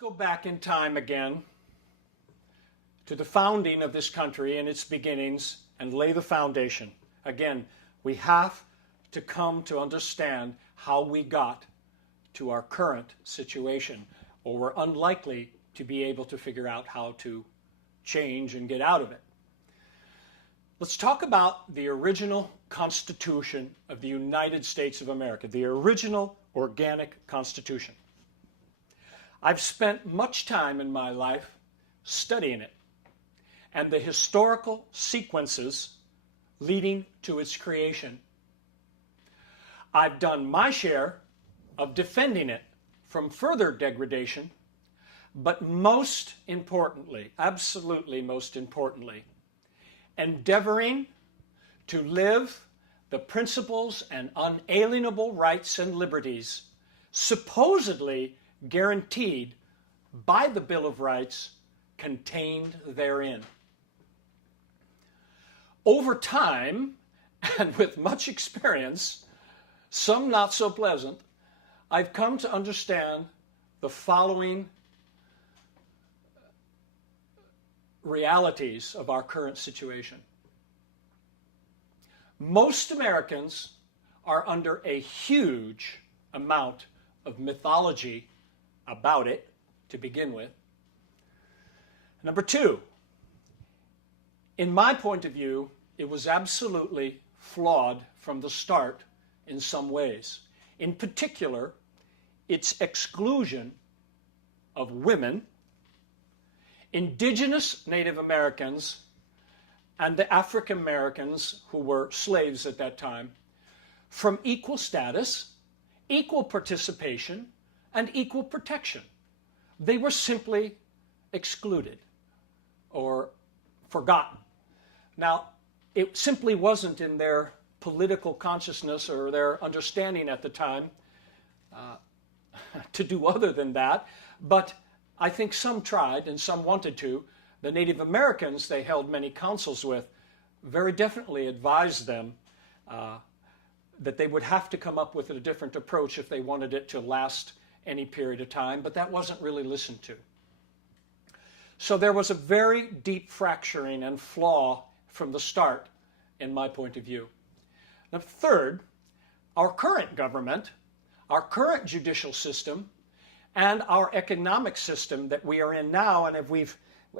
Go back in time again to the founding of this country and its beginnings and lay the foundation. Again, we have to come to understand how we got to our current situation, or we're unlikely to be able to figure out how to change and get out of it. Let's talk about the original Constitution of the United States of America, the original organic Constitution. I've spent much time in my life studying it and the historical sequences leading to its creation. I've done my share of defending it from further degradation, but most importantly, absolutely most importantly, endeavoring to live the principles and unalienable rights and liberties supposedly guaranteed by the Bill of Rights contained therein. Over time, and with much experience, some not so pleasant, I've come to understand the following realities of our current situation. Most Americans are under a huge amount of mythology about it to begin with. Number two, in my point of view, it was absolutely flawed from the start in some ways. In particular, its exclusion of women, indigenous Native Americans, and the African Americans who were slaves at that time from equal status, equal participation, and equal protection. They were simply excluded or forgotten. Now, it simply wasn't in their political consciousness or their understanding at the time to do other than that, but I think some tried and some wanted to. The Native Americans they held many councils with very definitely advised them that they would have to come up with a different approach if they wanted it to last any period of time, but that wasn't really listened to. So there was a very deep fracturing and flaw from the start, in my point of view. Now, third, our current government, our current judicial system, and our economic system that we are in now, and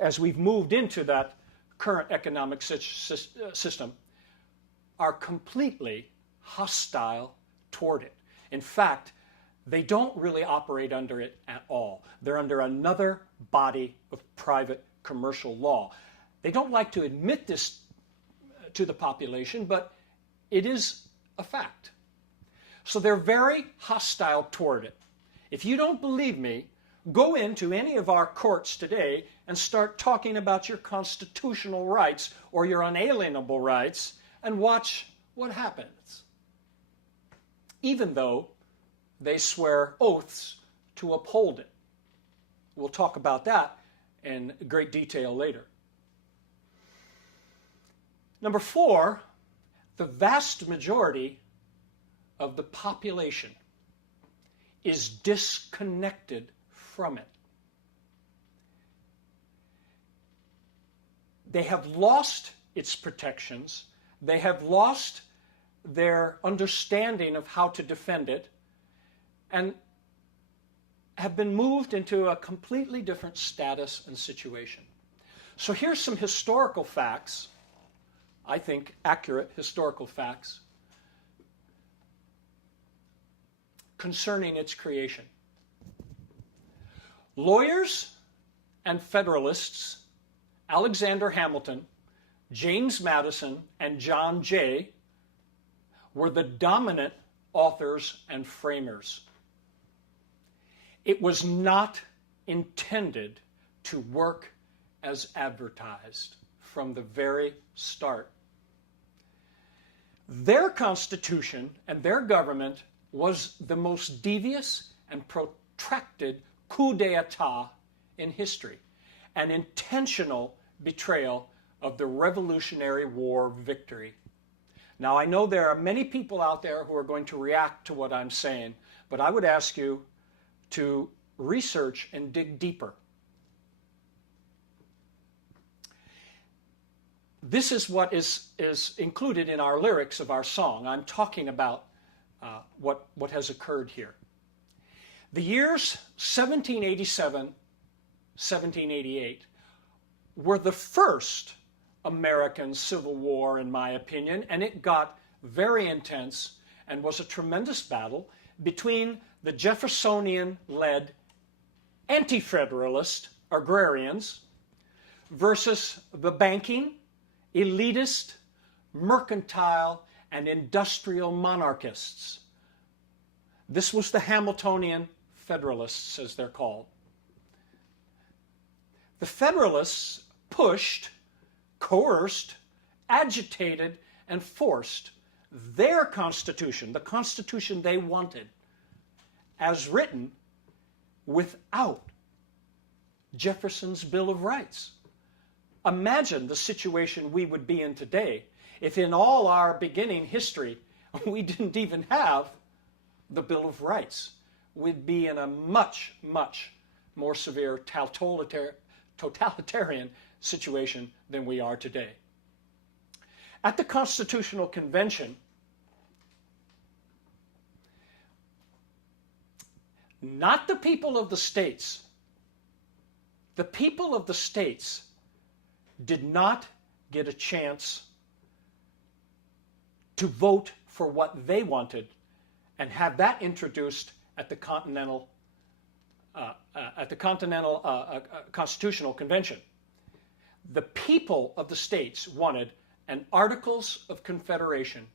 as we've moved into that current economic system, are completely hostile toward it. In fact, they don't really operate under it at all. They're under another body of private commercial law. They don't like to admit this to the population, but it is a fact. So they're very hostile toward it. If you don't believe me, go into any of our courts today and start talking about your constitutional rights or your unalienable rights and watch what happens. Even though they swear oaths to uphold it. We'll talk about that in great detail later. Number four, the vast majority of the population is disconnected from it. They have lost its protections. They have lost their understanding of how to defend it and have been moved into a completely different status and situation. So here's some historical facts, I think accurate historical facts, concerning its creation. Lawyers and Federalists, Alexander Hamilton, James Madison, and John Jay, were the dominant authors and framers. It was not intended to work as advertised from the very start. Their constitution and their government was the most devious and protracted coup d'etat in history, an intentional betrayal of the Revolutionary War victory. Now, I know there are many people out there who are going to react to what I'm saying, but I would ask you to research and dig deeper. This is what is included in our lyrics of our song. I'm talking about what has occurred here. The years 1787, 1788 were the first American Civil War, in my opinion, and it got very intense and was a tremendous battle between the Jeffersonian-led anti-federalist agrarians versus the banking, elitist, mercantile, and industrial monarchists. This was the Hamiltonian Federalists, as they're called. The Federalists pushed, coerced, agitated, and forced their Constitution, the Constitution they wanted, as written, without Jefferson's Bill of Rights. Imagine the situation we would be in today if in all our beginning history we didn't even have the Bill of Rights. We'd be in a much, much more severe totalitarian situation than we are today. At the Constitutional Convention, not the people of the states, the people of the states did not get a chance to vote for what they wanted and have that introduced at the Constitutional Convention. The people of the states wanted an Articles of Confederation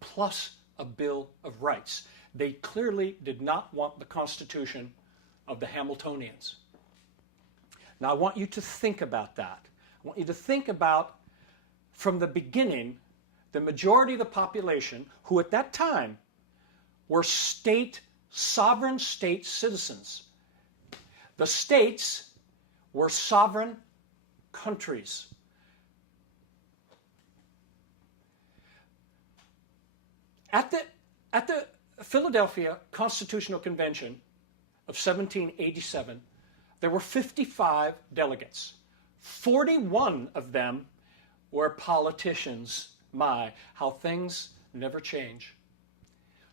plus a Bill of Rights. They clearly did not want the Constitution of the Hamiltonians. Now I want you to think about that. I want you to think about, from the beginning, the majority of the population who at that time were sovereign state citizens. The states were sovereign countries. At the Philadelphia Constitutional Convention of 1787, there were 55 delegates. 41 of them were politicians. My, how things never change.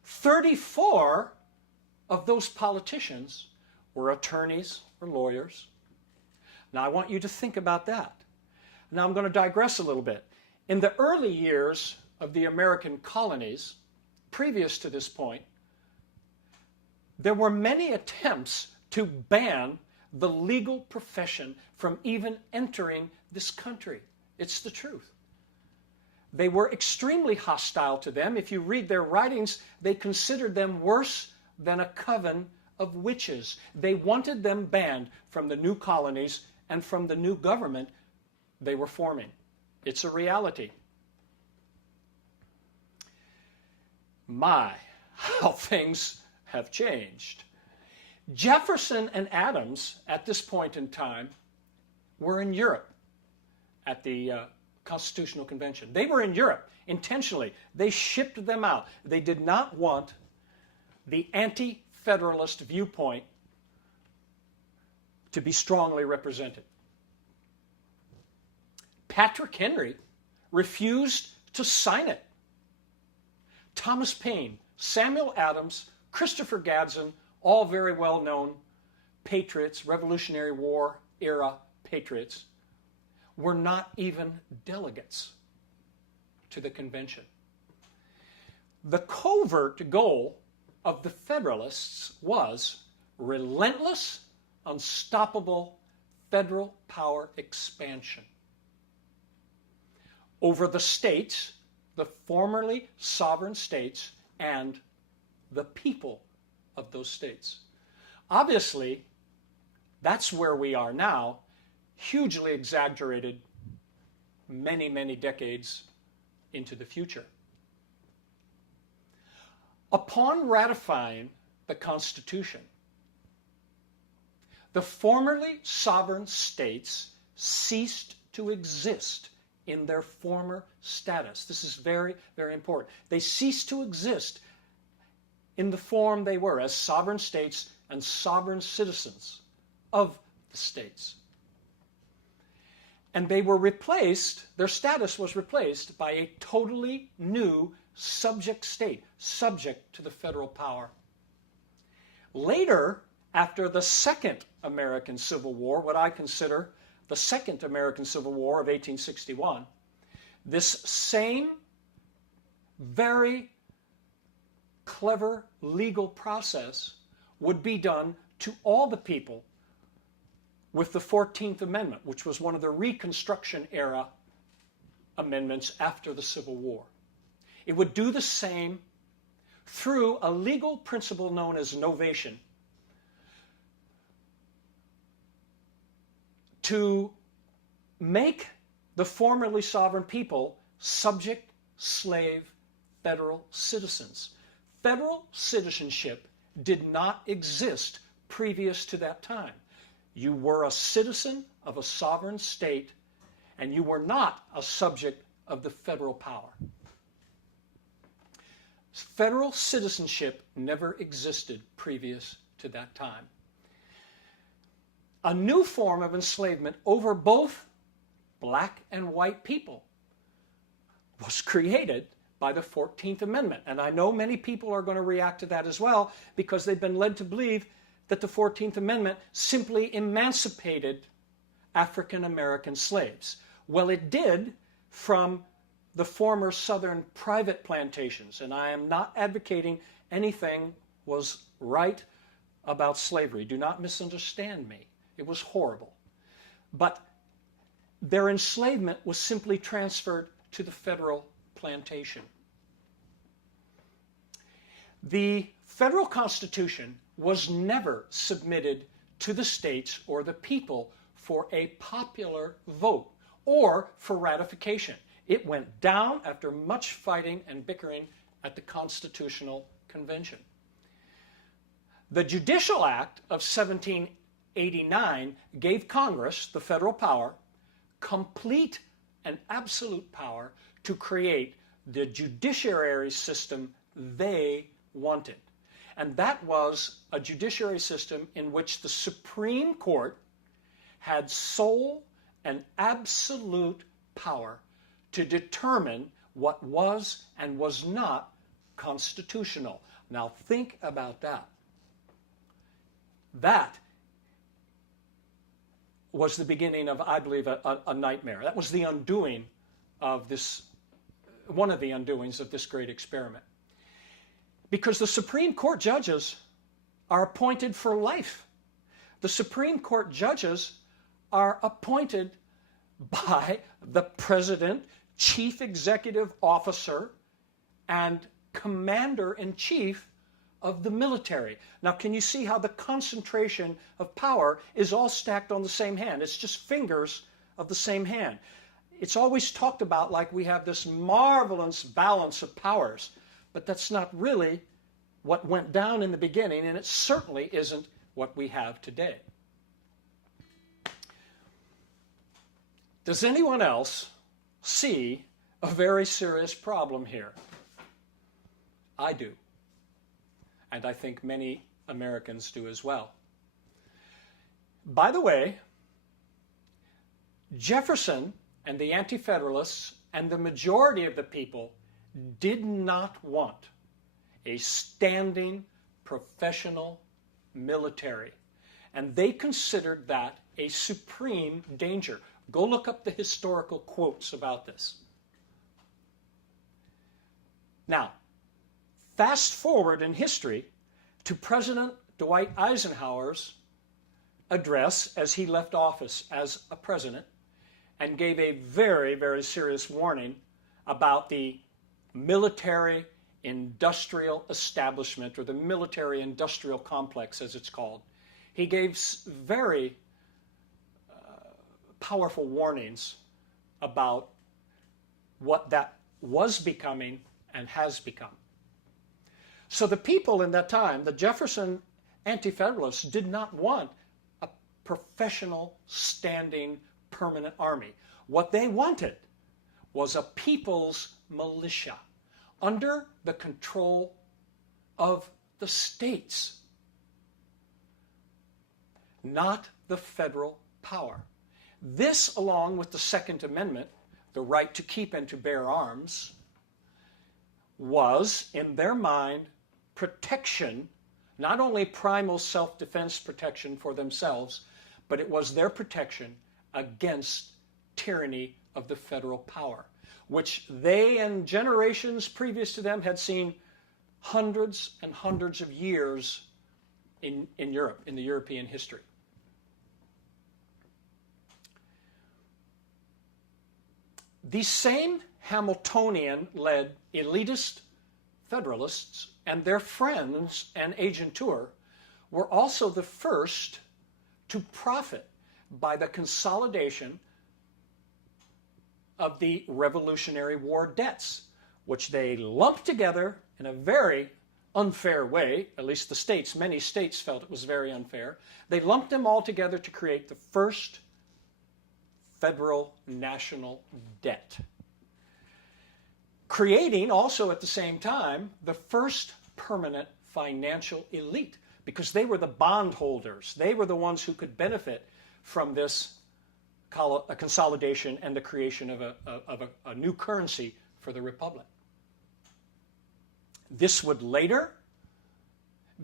34 of those politicians were attorneys or lawyers. Now I want you to think about that. Now I'm going to digress a little bit. In the early years of the American colonies, previous to this point, there were many attempts to ban the legal profession from even entering this country. It's the truth. They were extremely hostile to them. If you read their writings, they considered them worse than a coven of witches. They wanted them banned from the new colonies and from the new government they were forming. It's a reality. My, how things have changed. Jefferson and Adams, at this point in time, were in Europe at the Constitutional Convention. They were in Europe intentionally. They shipped them out. They did not want the anti-federalist viewpoint to be strongly represented. Patrick Henry refused to sign it. Thomas Paine, Samuel Adams, Christopher Gadsden, all very well-known patriots, Revolutionary War era patriots, were not even delegates to the convention. The covert goal of the Federalists was relentless, unstoppable federal power expansion over the states, the formerly sovereign states, and the people of those states. Obviously, that's where we are now, hugely exaggerated many, many decades into the future. Upon ratifying the Constitution, the formerly sovereign states ceased to exist in their former status. This is very, very important. They ceased to exist in the form they were as sovereign states and sovereign citizens of the states. And they were replaced, their status was replaced by a totally new subject state, subject to the federal power. Later, after the Second American Civil War, what I consider the Second American Civil War of 1861, this same very clever legal process would be done to all the people with the 14th Amendment, which was one of the Reconstruction era amendments after the Civil War. It would do the same through a legal principle known as novation to make the formerly sovereign people subject, slave, federal citizens. Federal citizenship did not exist previous to that time. You were a citizen of a sovereign state, and you were not a subject of the federal power. Federal citizenship never existed previous to that time. A new form of enslavement over both black and white people was created by the 14th Amendment. And I know many people are going to react to that as well, because they've been led to believe that the 14th Amendment simply emancipated African American slaves. Well, it did from the former southern private plantations, and I am not advocating anything was right about slavery. Do not misunderstand me. It was horrible. But their enslavement was simply transferred to the federal plantation. The federal Constitution was never submitted to the states or the people for a popular vote or for ratification. It went down after much fighting and bickering at the Constitutional Convention. The Judicial Act of 1789 gave Congress, the federal power, complete and absolute power to create the judiciary system they wanted. And that was a judiciary system in which the Supreme Court had sole and absolute power to determine what was and was not constitutional. Now think about that. That was the beginning of, I believe, a nightmare. That was the undoing of this, one of the undoings of this great experiment. Because the Supreme Court judges are appointed for life. The Supreme Court judges are appointed by the President, Chief Executive Officer, and Commander-in-Chief of the military. Now, can you see how the concentration of power is all stacked on the same hand? It's just fingers of the same hand. It's always talked about like we have this marvelous balance of powers, but that's not really what went down in the beginning, and it certainly isn't what we have today. Does anyone else see a very serious problem here? I do. And I think many Americans do as well. By the way, Jefferson and the Anti-Federalists and the majority of the people did not want a standing professional military. And they considered that a supreme danger. Go look up the historical quotes about this. Now, fast forward in history to President Dwight Eisenhower's address as he left office as a president and gave a very, very serious warning about the military industrial establishment, or the military industrial complex as it's called. He gave very powerful warnings about what that was becoming and has become. So the people in that time, the Jefferson Anti-Federalists, did not want a professional, standing, permanent army. What they wanted was a people's militia under the control of the states. not the federal power. This, along with the Second Amendment, the right to keep and to bear arms, was, in their mind, protection, not only primal self-defense protection for themselves, but it was their protection against tyranny of the federal power, which they and generations previous to them had seen hundreds and hundreds of years in Europe, in the European history. These same Hamiltonian-led elitist Federalists and their friends and agentur were also the first to profit by the consolidation of the Revolutionary War debts, which they lumped together in a very unfair way. At least the states, many states felt it was very unfair. They lumped them all together to create the first federal national debt, creating also at the same time the first permanent financial elite, because they were the bondholders. They were the ones who could benefit from this consolidation and the creation of a new currency for the Republic. This would later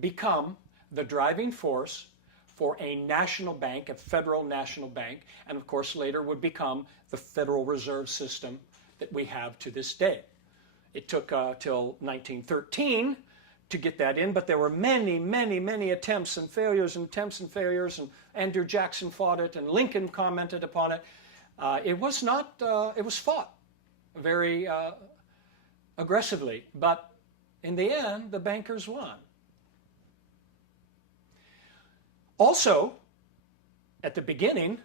become the driving force for a national bank, a federal national bank, and of course later would become the Federal Reserve System that we have to this day. It took till 1913 to get that in, but there were many, many, many attempts and failures and attempts and failures, and Andrew Jackson fought it, and Lincoln commented upon it. It was fought very aggressively, but in the end, the bankers won. Also, at the beginning,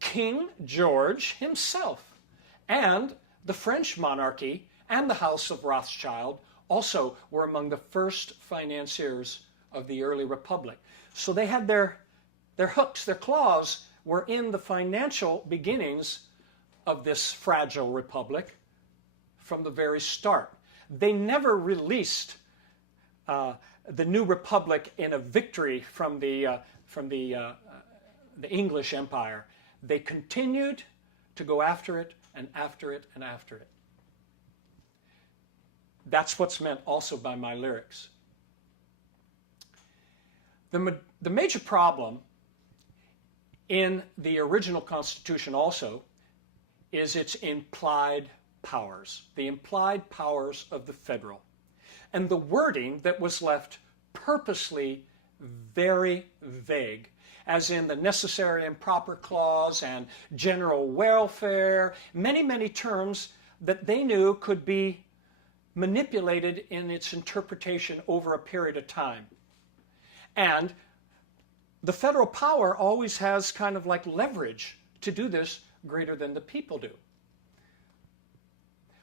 King George himself and the French monarchy and the House of Rothschild also were among the first financiers of the early republic. So they had their hooks, their claws were in the financial beginnings of this fragile republic from the very start. They never released the new republic in a victory from the English Empire. They continued to go after it and after it and after it. That's what's meant also by my lyrics. The major problem in the original Constitution also is its implied powers, the implied powers of the federal, and the wording that was left purposely very vague, as in the necessary and proper clause and general welfare, many, many terms that they knew could be manipulated in its interpretation over a period of time. And the federal power always has kind of like leverage to do this greater than the people do.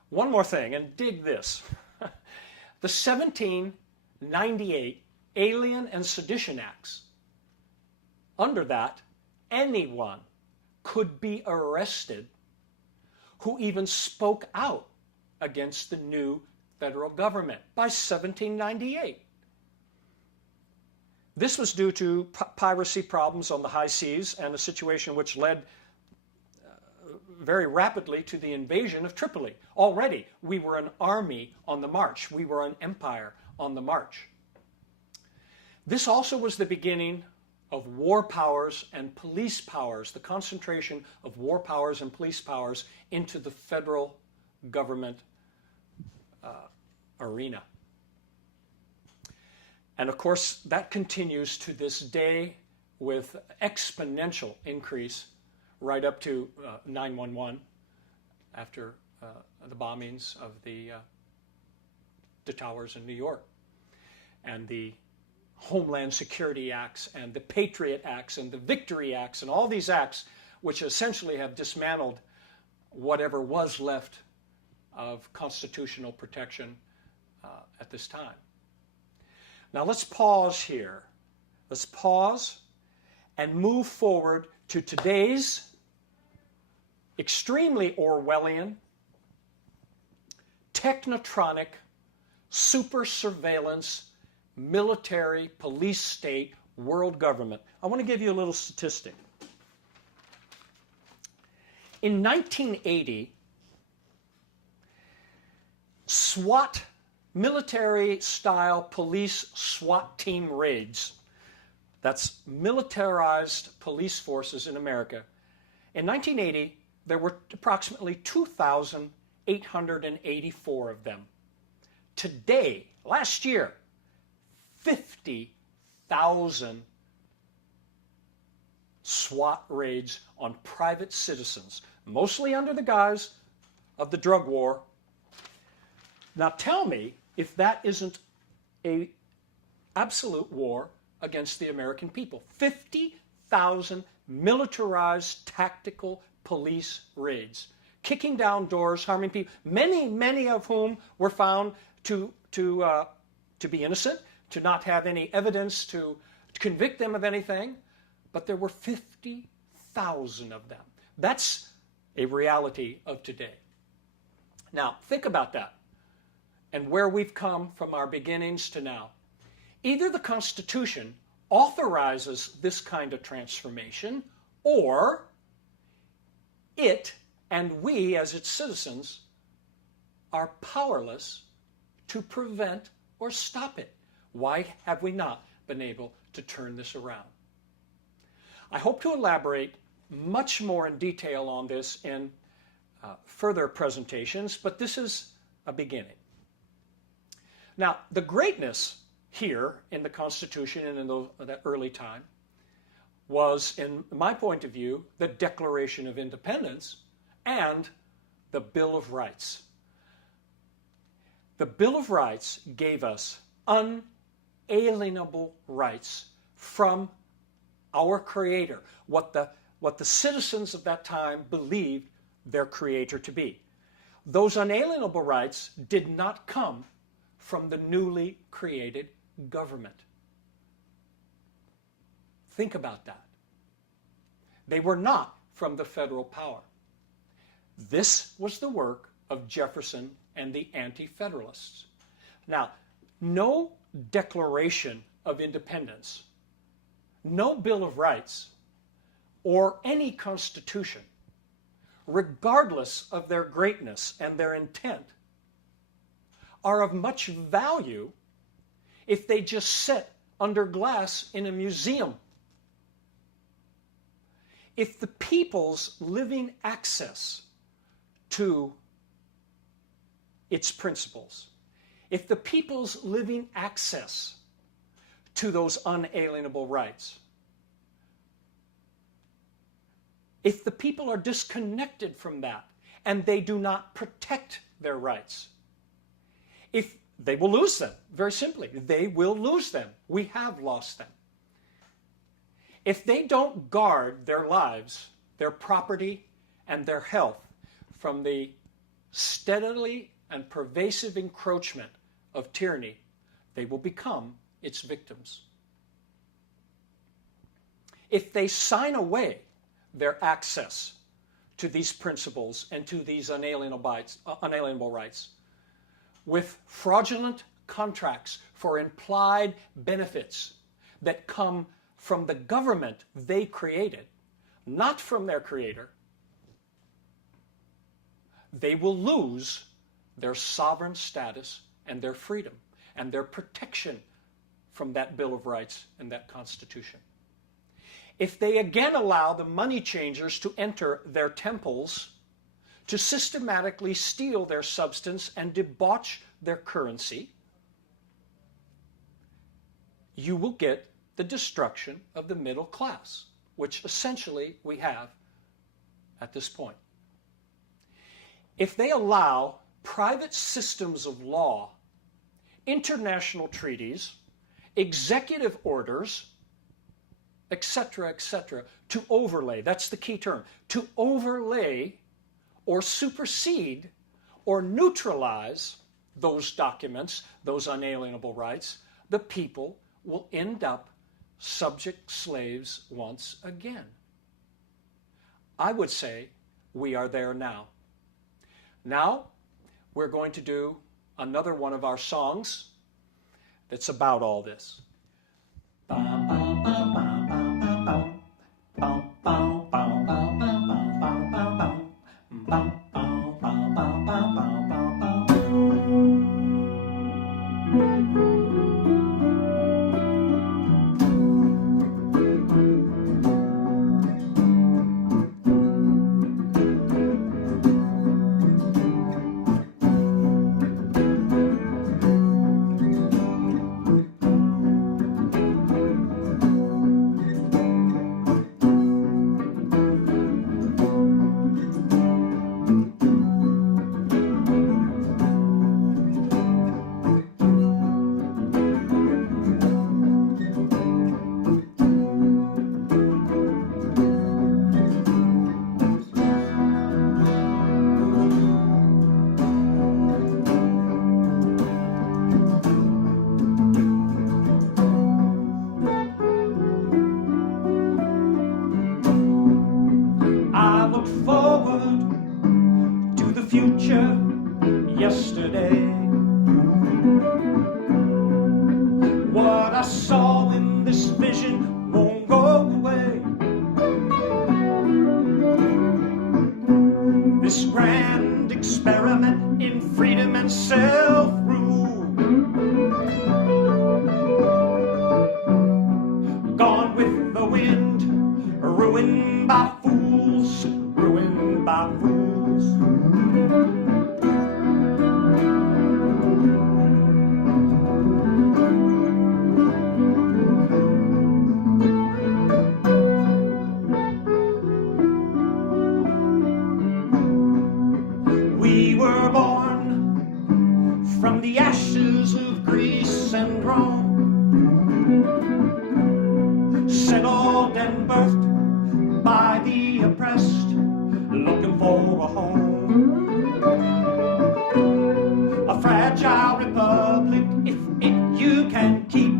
One more thing, and dig this. The 1798 Alien and Sedition Acts, under that, anyone could be arrested who even spoke out against the new federal government by 1798. This was due to piracy problems on the high seas and a situation which led very rapidly to the invasion of Tripoli. Already, we were an army on the march. We were an empire on the march. This also was the beginning of war powers and police powers, the concentration of war powers and police powers into the federal government arena. And of course, that continues to this day with exponential increase right up to 9/11 after the bombings of the towers in New York, and the Homeland Security Acts and the Patriot Acts and the Victory Acts and all these acts which essentially have dismantled whatever was left of constitutional protection at this time. Now let's pause here. Let's pause and move forward to today's extremely Orwellian, technotronic, super surveillance, military, police state, world government. I want to give you a little statistic. In 1980, SWAT, military-style police SWAT team raids, that's militarized police forces in America. In 1980, there were approximately 2,884 of them. Today, last year, 50,000 SWAT raids on private citizens, mostly under the guise of the drug war. Now tell me if that isn't an absolute war against the American people. 50,000 militarized tactical police raids, kicking down doors, harming people, many of whom were found to be innocent, to not have any evidence to convict them of anything, but there were 50,000 of them. That's a reality of today. Now, think about that and where we've come from our beginnings to now. Either the Constitution authorizes this kind of transformation, or it and we as its citizens are powerless to prevent or stop it. Why have we not been able to turn this around? I hope to elaborate much more in detail on this in further presentations, but this is a beginning. Now, the greatness here in the Constitution and in that early time was, in my point of view, the Declaration of Independence and the Bill of Rights. The Bill of Rights gave us unalienable rights from our Creator, what the citizens of that time believed their Creator to be. Those unalienable rights did not come from the newly created government. Think about that. They were not from the federal power. This was the work of Jefferson and the Anti-Federalists. Now, no Declaration of Independence, no Bill of Rights, or any Constitution, regardless of their greatness and their intent, are of much value if they just sit under glass in a museum. If the people's living access to its principles, if the people's living access to those unalienable rights, if the people are disconnected from that and they do not protect their rights, if they will lose them, very simply. They will lose them. We have lost them. If they don't guard their lives, their property, and their health from the steadily and pervasive encroachment of tyranny, they will become its victims. If they sign away their access to these principles and to these unalienable rights, with fraudulent contracts for implied benefits that come from the government they created, not from their Creator, they will lose their sovereign status and their freedom and their protection from that Bill of Rights and that Constitution. If they again allow the money changers to enter their temples, to systematically steal their substance and debauch their currency, you will get the destruction of the middle class, which essentially we have at this point. If they allow private systems of law, international treaties, executive orders, etc., to overlay, that's the key term, to overlay or supersede or neutralize those documents, those unalienable rights, the people will end up subject slaves once again. I would say we are there now. Now, we're going to do another one of our songs that's about all this. Ba, ba, ba. future yesterday. What I saw in this vision won't go away. This grand experiment in freedom and self-rule, gone with the wind, ruined by fools, ruined by fools. We were born from the ashes of Greece and Rome, settled and birthed by the oppressed, looking for a home. A fragile republic, if it you can keep.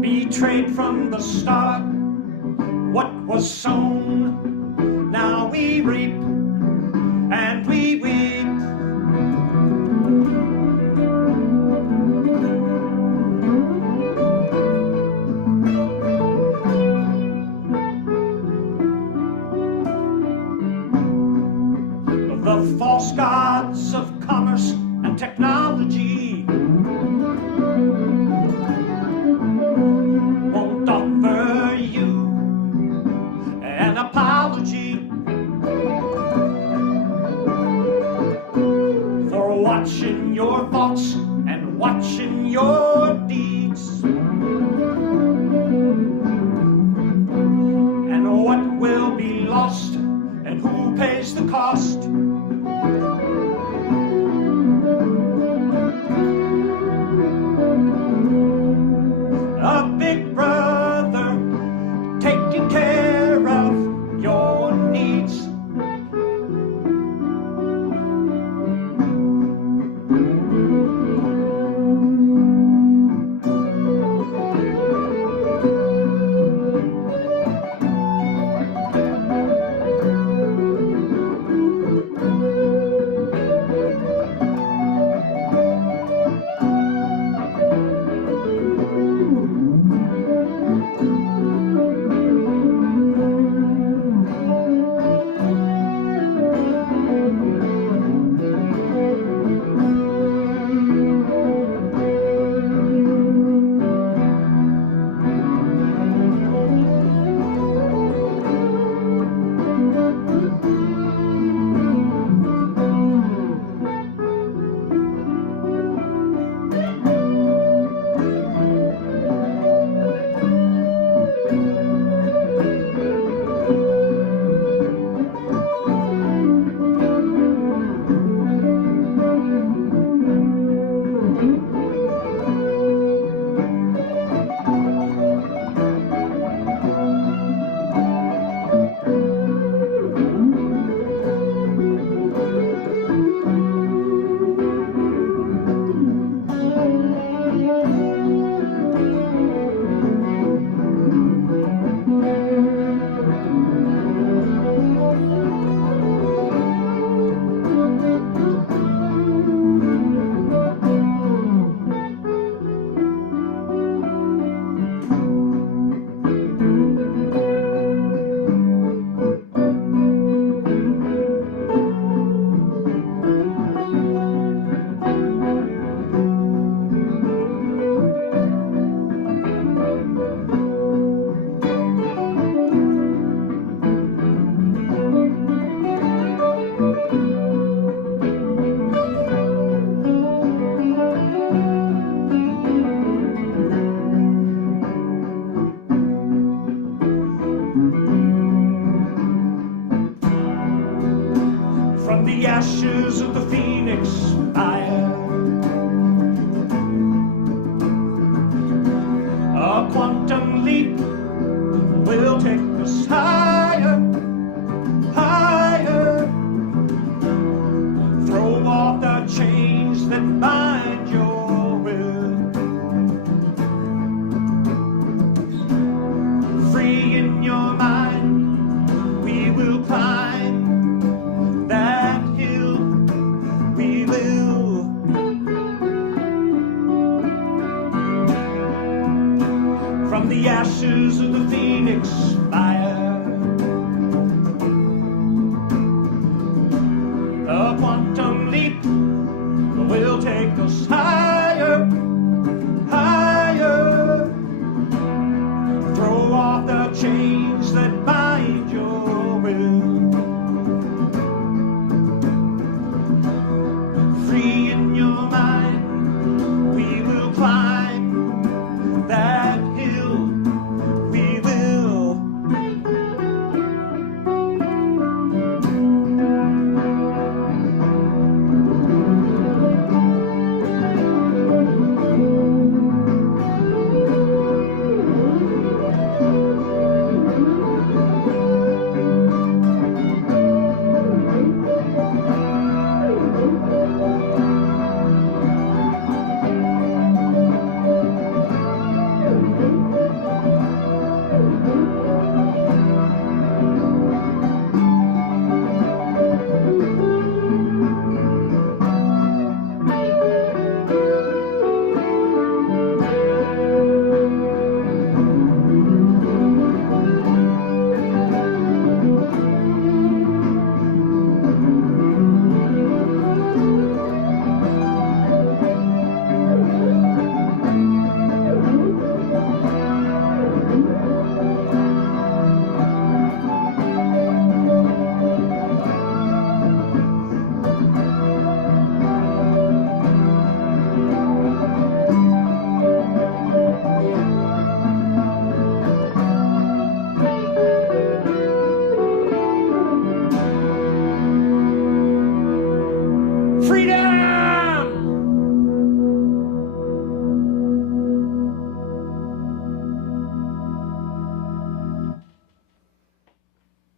Betrayed from the start, what was sown, now we reap and we weep. The false gods of commerce and technology won't offer you an apology for watching your thoughts and watching your deeds. And what will be lost and who pays the cost? A big brother taking care of your needs. From the ashes of the phoenix fire, a quantum leap will take us higher, higher. Throw off the chains that bind your will. Free in your mind, we the ashes of the phoenix fire. A quantum leap will take us higher, higher. Throw off the chains that bind your will. Free in your mind, we will climb that hill. We will.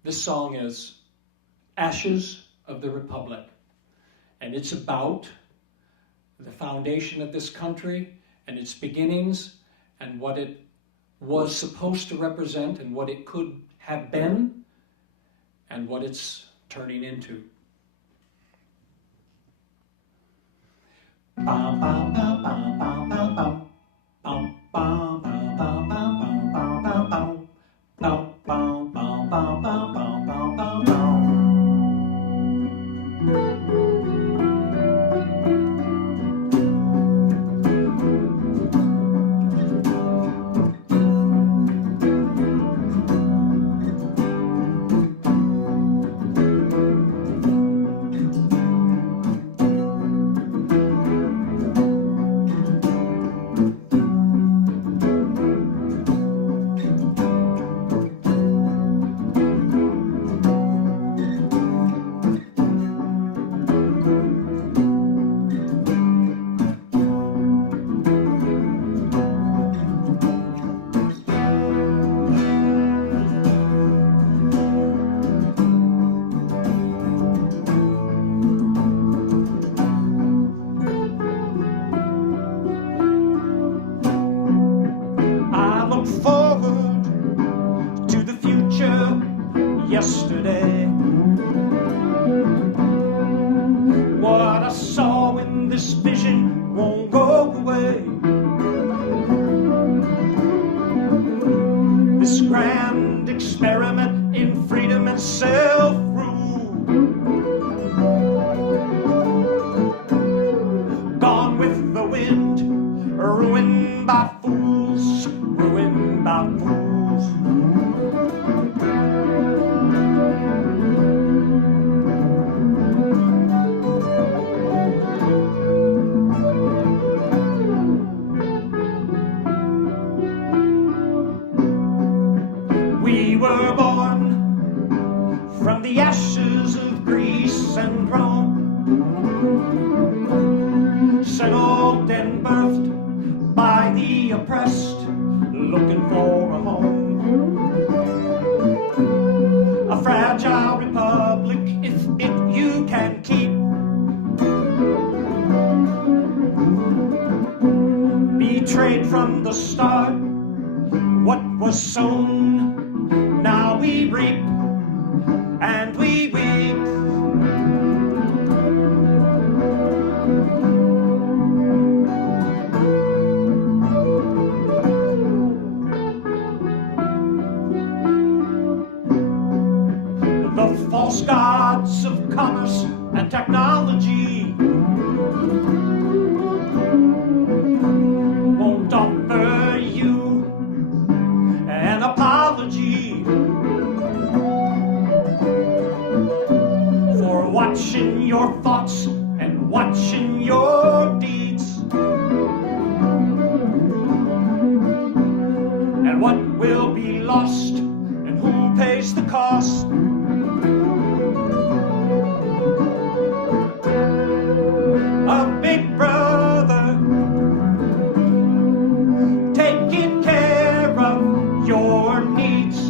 This song is Ashes of the Republic, and it's about the foundation of this country and its beginnings and what it was supposed to represent and what it could have been and what it's turning into. Yesterday, what I saw in this vision won't go away. This grand experiment in freedom and self-rule, gone with the wind, ruined by fools, ruined by fools. We were born from the ashes of Greece and Rome, settled and birthed by the oppressed, looking for a home. A fragile republic, if it you can keep. Betrayed from the start, what was sown, now we reap and we weep. technology won't offer you an apology for watching your thoughts and watching your deeds. And what will be lost and who pays the cost? A big brother taking care of your needs.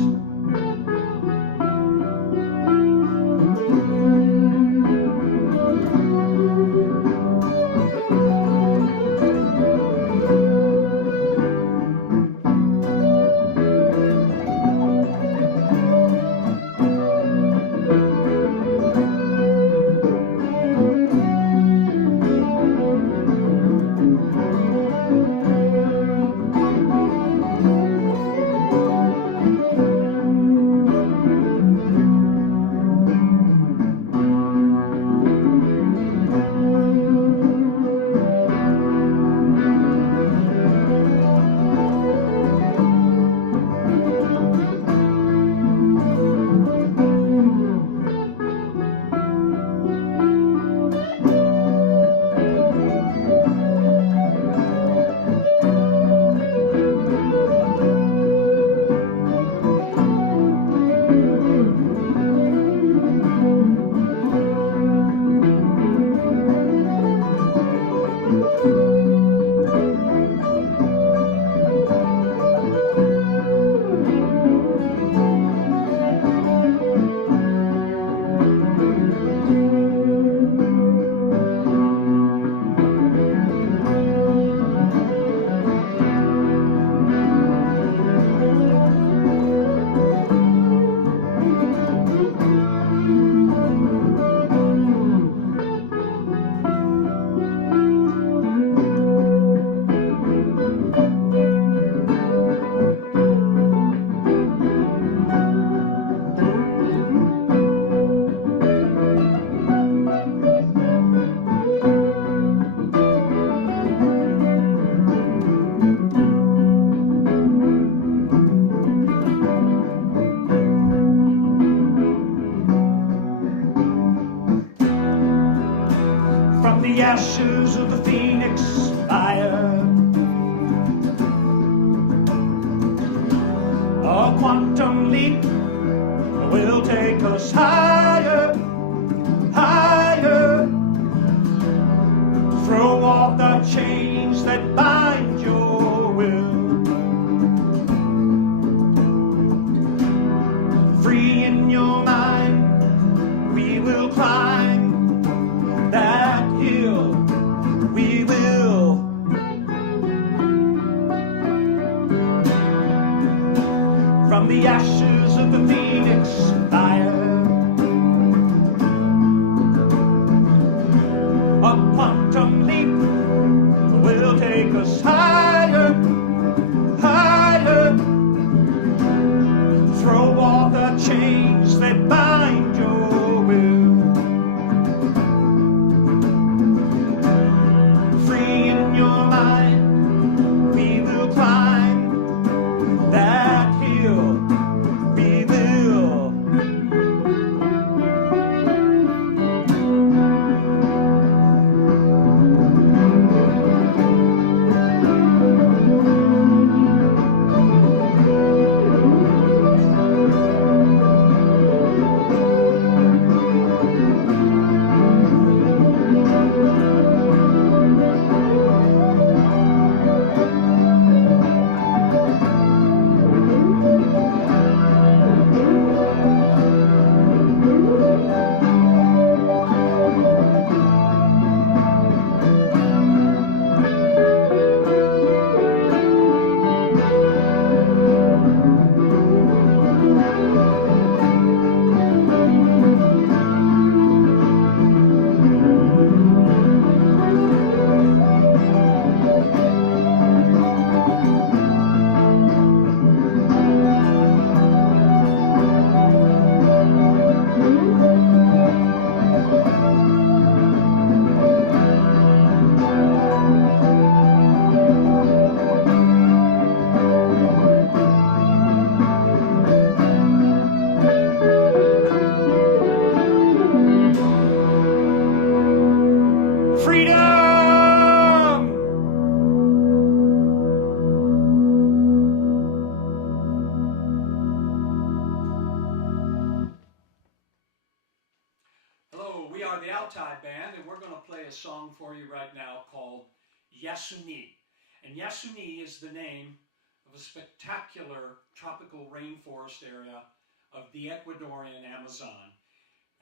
The ashes of the phoenix fire, a quantum leap will take us higher, higher. Throw off the chains that bind your will. Free in your mind, we will climb that hill, we will. From the ashes of the phoenix fire, a quantum leap will take us higher, higher. Throw off the chains that bind your will. before you right now called Yasuni. And Yasuni is the name of a spectacular tropical rainforest area of the Ecuadorian Amazon.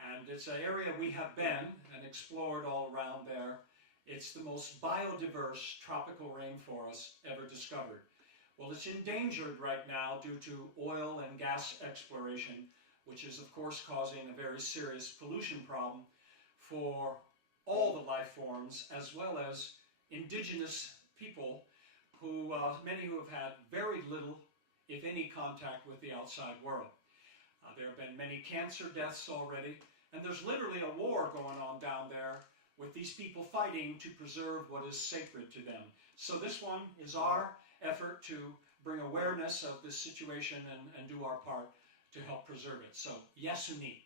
And it's an area we have been and explored all around there. It's the most biodiverse tropical rainforest ever discovered. Well, it's endangered right now due to oil and gas exploration, which is of course causing a very serious pollution problem for all the life forms, as well as indigenous people who, many who have had very little, if any, contact with the outside world. There have been many cancer deaths already, and there's literally a war going on down there with these people fighting to preserve what is sacred to them. So this one is our effort to bring awareness of this situation and do our part to help preserve it. So, Yasuni.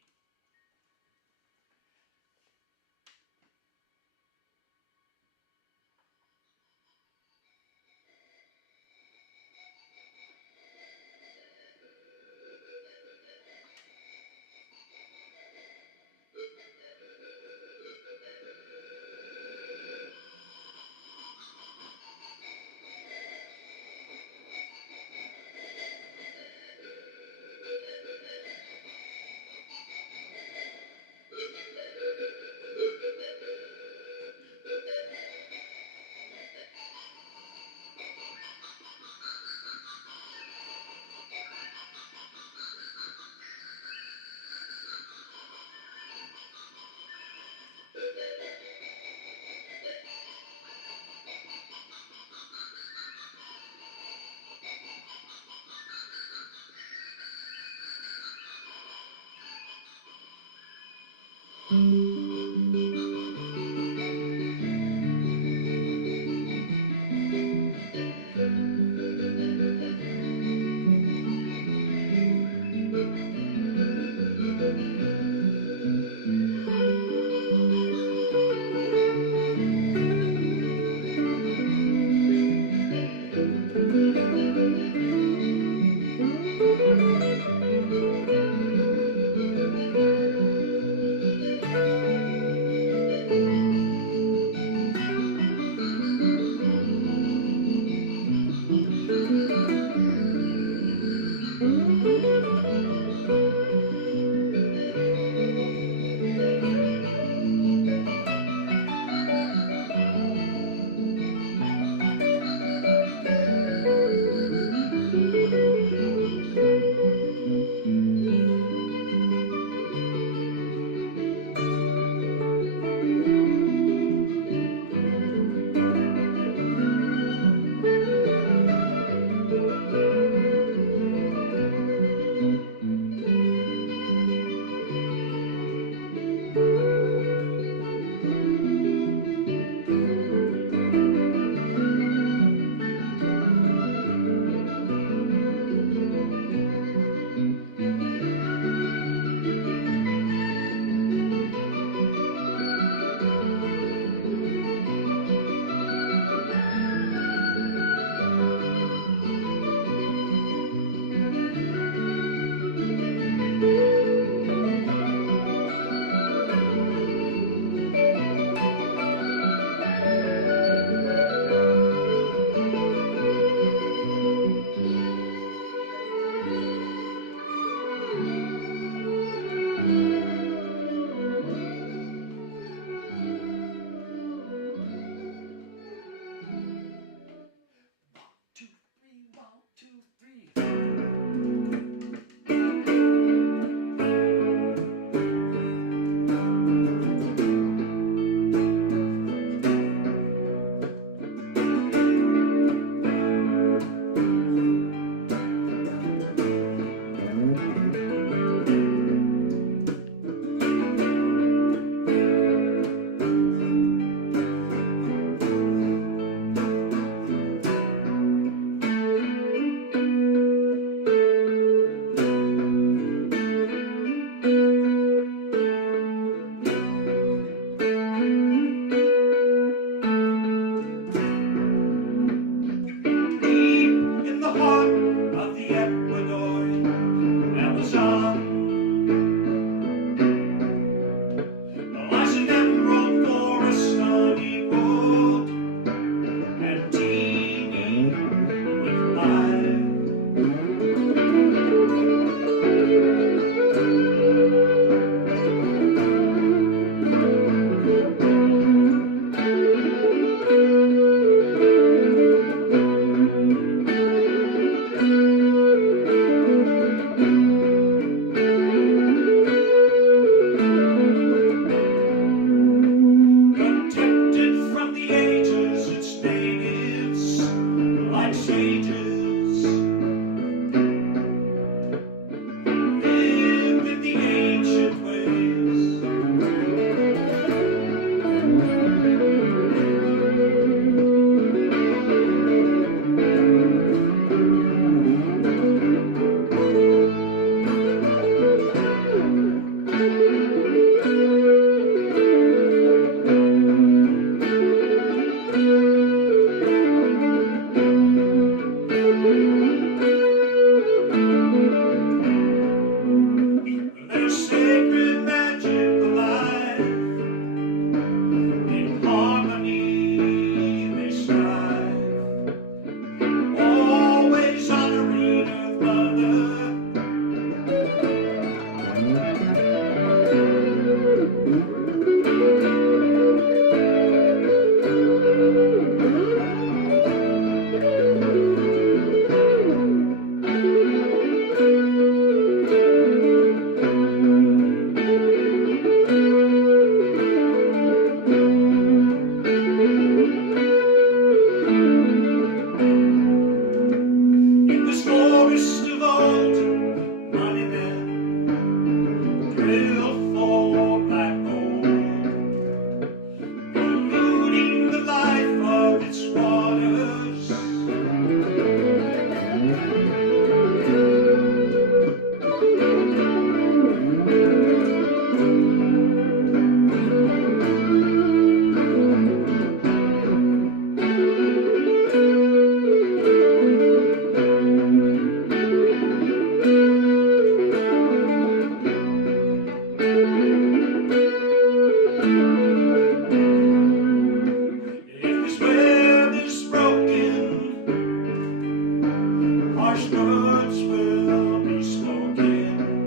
harsh words will be spoken,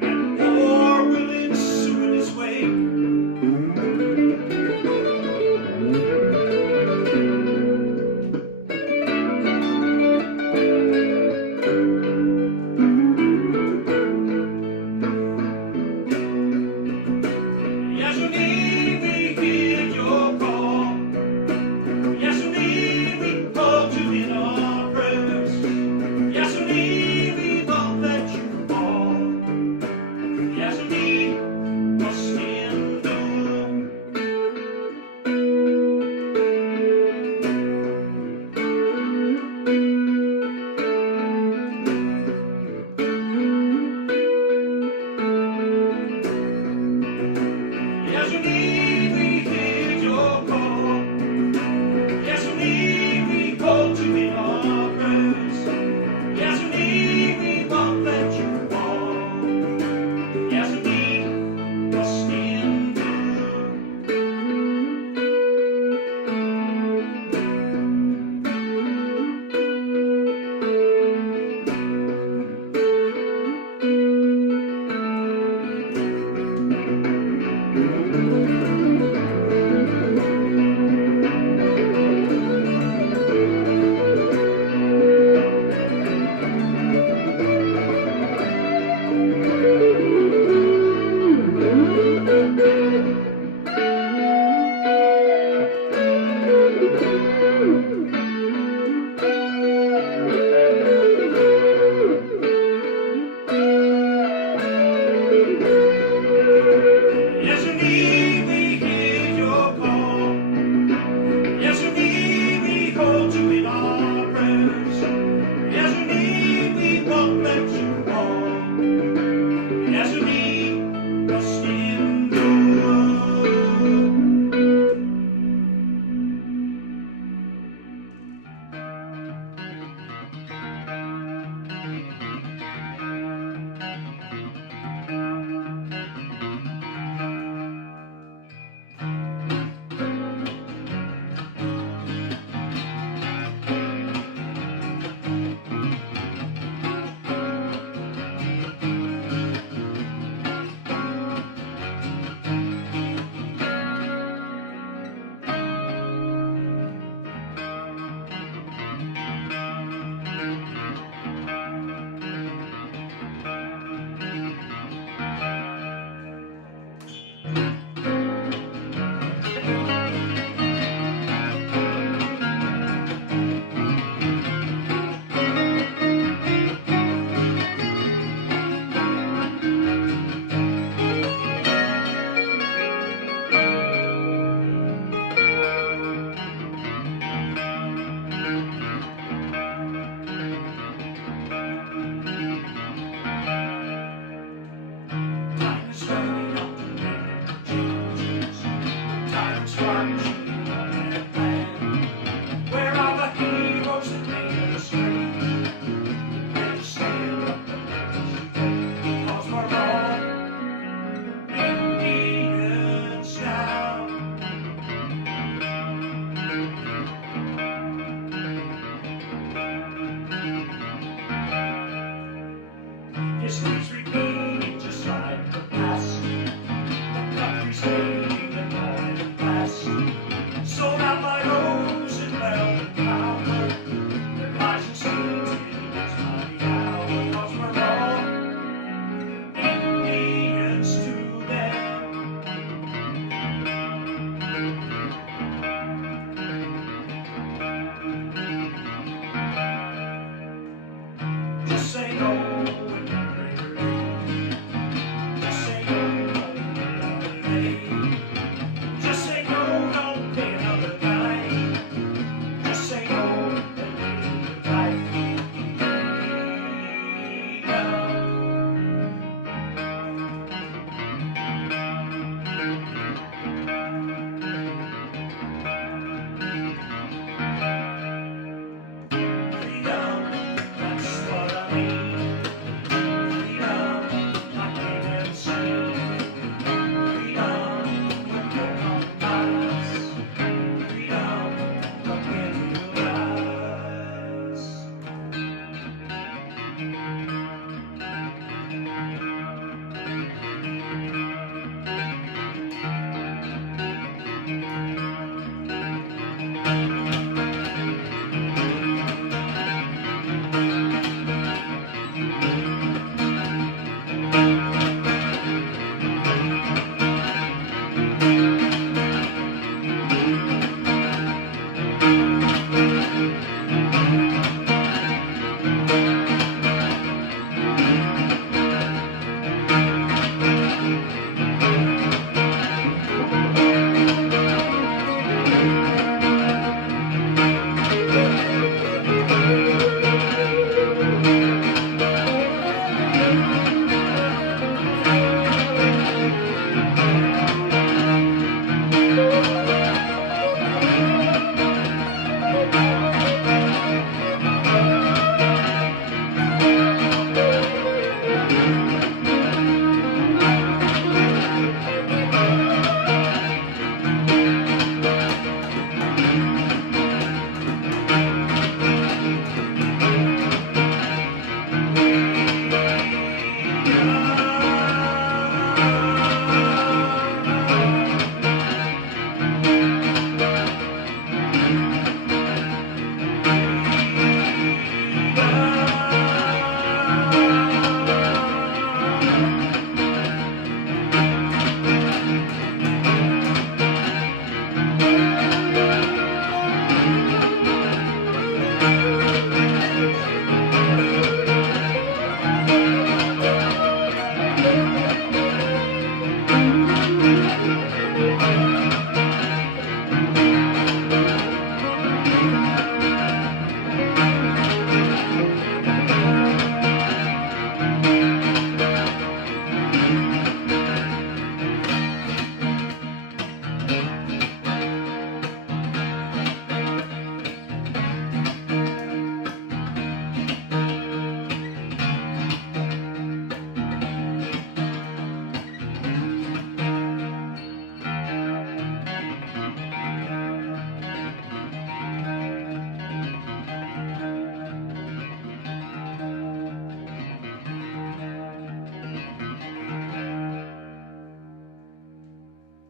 and war will ensue in his wake. Yesterday we hear your call. Yesterday we called you in our prayers.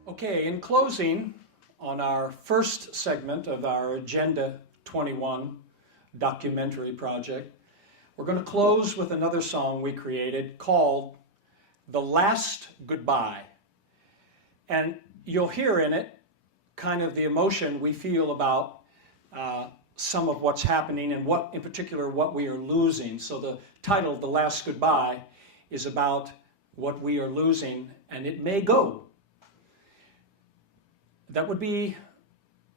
Okay, in closing, on our first segment of our Agenda 21 documentary project, we're going to close with another song we created called The Last Goodbye. And you'll hear in it kind of the emotion we feel about some of what's happening and what, in particular, what we are losing. So the title, The Last Goodbye, is about what we are losing, and it may go. That would be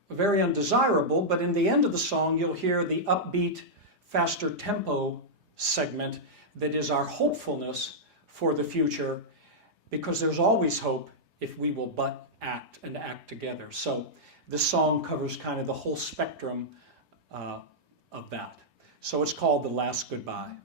very undesirable, but in the end of the song, you'll hear the upbeat, faster tempo segment that is our hopefulness for the future, because there's always hope if we will but act and act together. So this song covers kind of the whole spectrum of that. So it's called The Last Goodbye.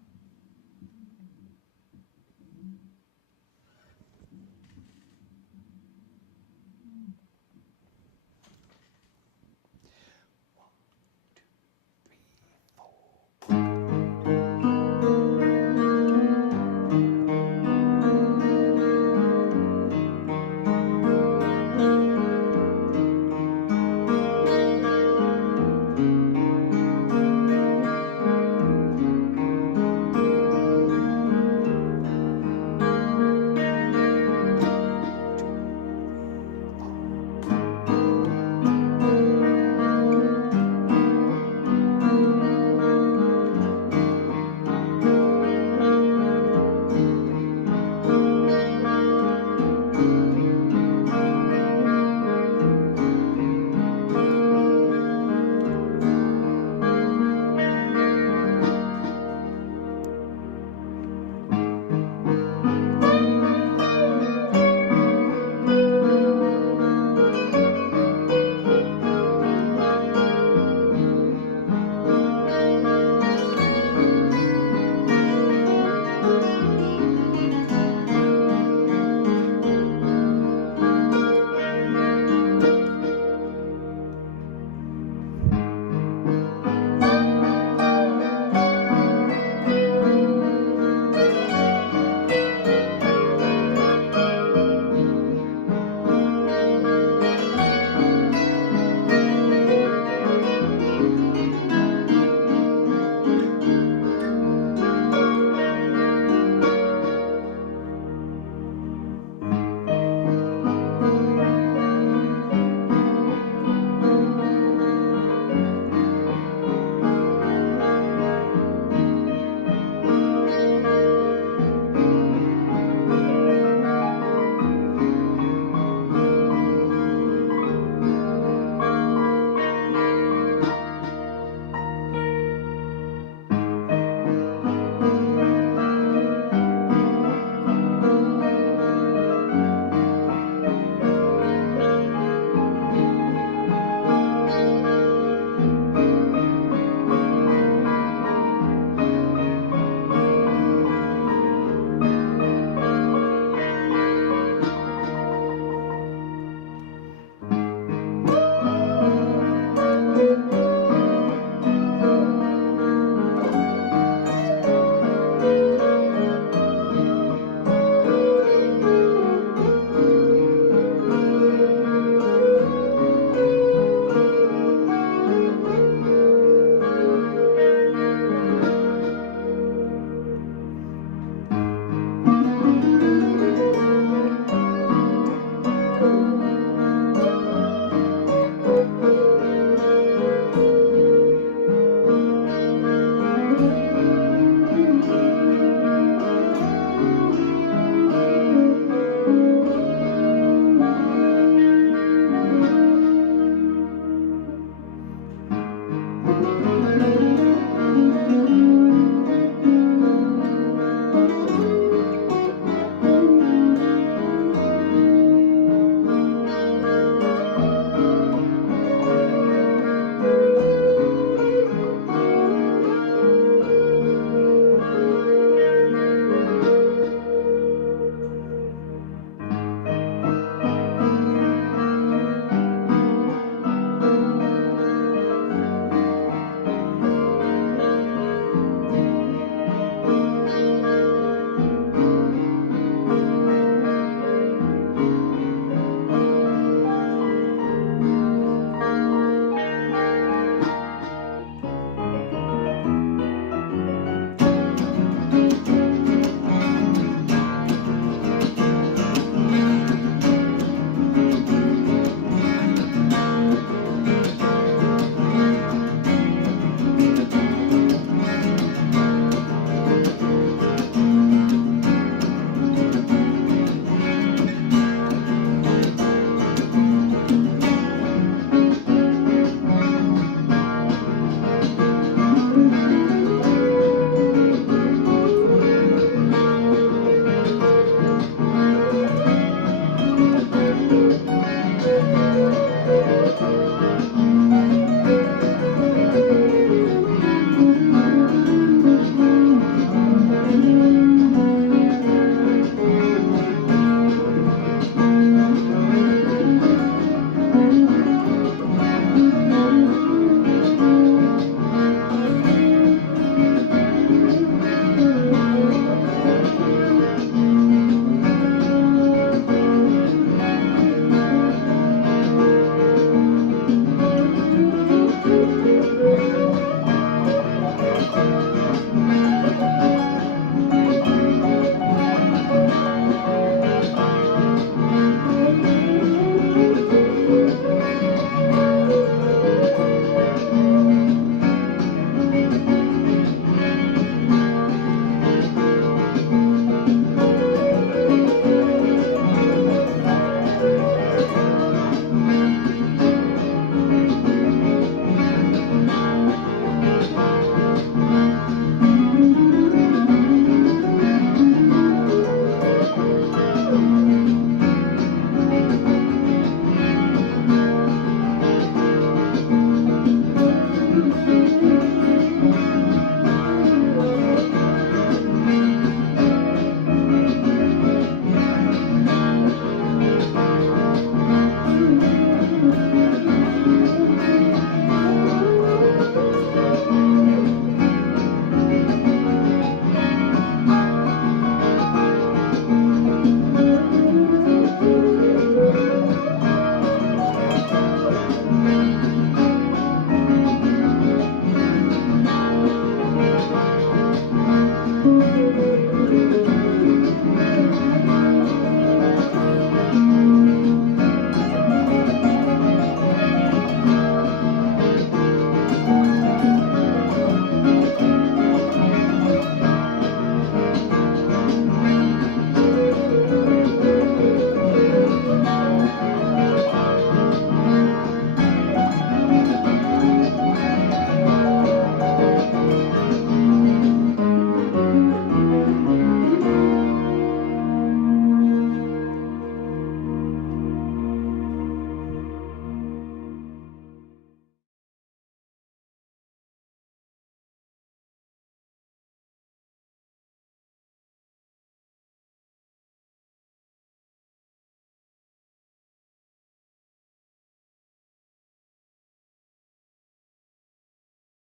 Thank you.